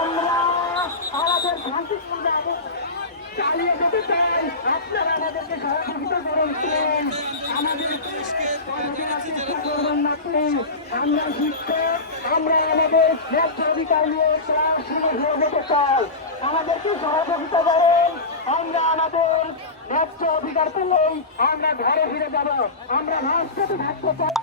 আমরা আমাদের শান্তিপূর্ণ চালিয়ে যেতে চাই। আপনারা আমাদেরকে সহযোগিতা করছেন, আমাদের করবেন না। আমরা শিক্ষক, আমরা আমাদের ন্যায্য অধিকার নিয়ে ক্লাস শুরু হয়ে যেতে চাই। আমাদেরকে সহযোগিতা করেন, আমরা আমাদের ন্যায্য অধিকার পেলেই আমরা ঘরে ফিরে যাব। আমরা রাজপথে থাকতে চাই।